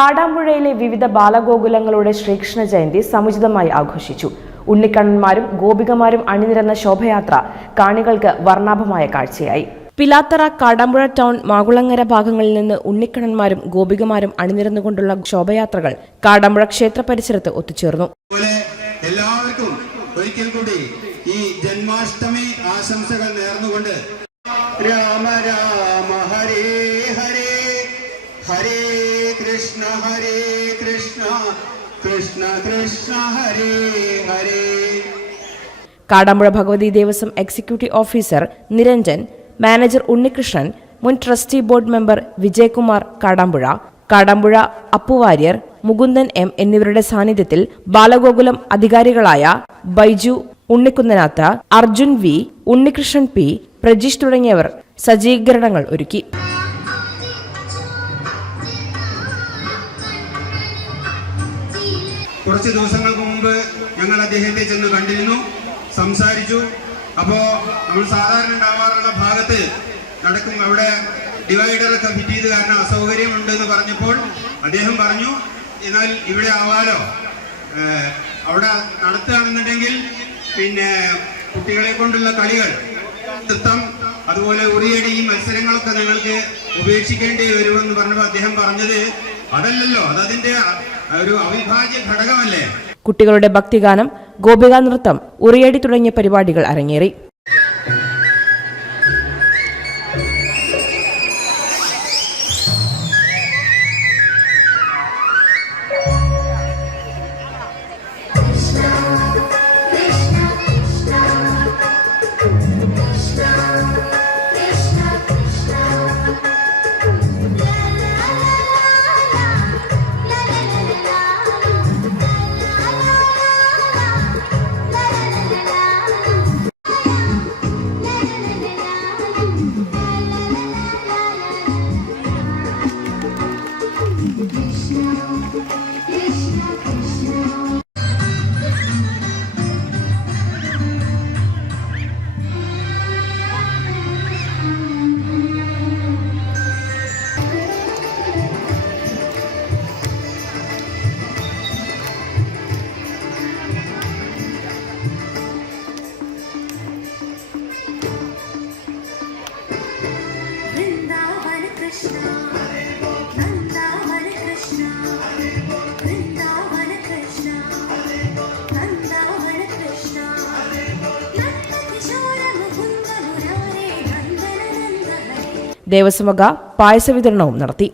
കാടാമ്പുഴയിലെ വിവിധ ബാലഗോകുലങ്ങളുടെ ശ്രീകൃഷ്ണ ജയന്തി സമുചിതമായി ആഘോഷിച്ചു. ഉണ്ണിക്കണ്ണന്മാരും ഗോപികമാരും അണിനിരന്ന ശോഭയാത്ര കാണികൾക്ക് വർണാഭമായ കാഴ്ചയായി. പിലാത്തറ കാടാമ്പുഴ ടൗൺ മാകുളങ്ങര ഭാഗങ്ങളിൽ നിന്ന് ഉണ്ണിക്കണ്ണന്മാരും ഗോപികമാരും അണിനിരന്നുകൊണ്ടുള്ള ശോഭയാത്രകൾ കാടാമ്പുഴ ക്ഷേത്ര പരിസരത്ത് ഒത്തുചേർന്നു. എല്ലാവർക്കും ഒരിക്കൽ കൂടി ഈ ജന്മാഷ്ടമി ആശംസകൾ നേർന്നുകൊണ്ട്. Rama Rama Hare Hare Hare Krishna Hare Krishna Krishna Krishna Hare Hare. Kadampuzha Bhagavathi Devaswom executive officer Niranjan manager Unnikrishnan മുൻ trustee board member Vijayakumar Kadampuzha Kadampuzha Appuwarrier Mukundan M എന്നിവരുടെ സാന്നിധ്യത്തിൽ ബാലഗോകുലം അധികാരികളായ ബൈജു ഉണ്ണിക്കുന്നനാത്ത അർജുൻ വി ഉണ്ണികൃഷ്ണൻ പി പ്രജീഷ് തുടങ്ങിയവർ സജ്ജീകരണങ്ങൾ ഒരുക്കി. കുറച്ച് ദിവസങ്ങൾക്ക് മുമ്പ് ഞങ്ങൾ അദ്ദേഹത്തെ ചെന്ന് കണ്ടിരുന്നു സംസാരിച്ചു. അപ്പോ നമ്മൾ സാധാരണ ഉണ്ടാവാറുള്ള ഭാഗത്ത് നടക്കും. അവിടെ ഡിവൈഡറൊക്കെ ഫിറ്റ് ചെയ്ത് കാരണം അസൗകര്യമുണ്ട് എന്ന് പറഞ്ഞപ്പോൾ അദ്ദേഹം പറഞ്ഞു എന്നാൽ ഇവിടെ ആവാലോ? അവിടെ നടത്തുകയാണെന്നുണ്ടെങ്കിൽ പിന്നെ കുട്ടികളെ കൊണ്ടുള്ള കളികൾ നൃത്തം അതുപോലെ ഉറിയടി ഈ മത്സരങ്ങളൊക്കെ നിങ്ങൾക്ക് ഉപേക്ഷിക്കേണ്ടി വരുമെന്ന് പറഞ്ഞപ്പോൾ അദ്ദേഹം പറഞ്ഞത് അതല്ലല്ലോ അതതിന്റെ ഒരു അവിഭാജ്യ ഘടകമല്ലേ? കുട്ടികളുടെ ഭക്തിഗാനം ഗോപികാ നൃത്തം ഉറിയടി തുടങ്ങിയ പരിപാടികൾ അരങ്ങേറി. ദേവസ്വമക പായസ വിതരണവും നടത്തി.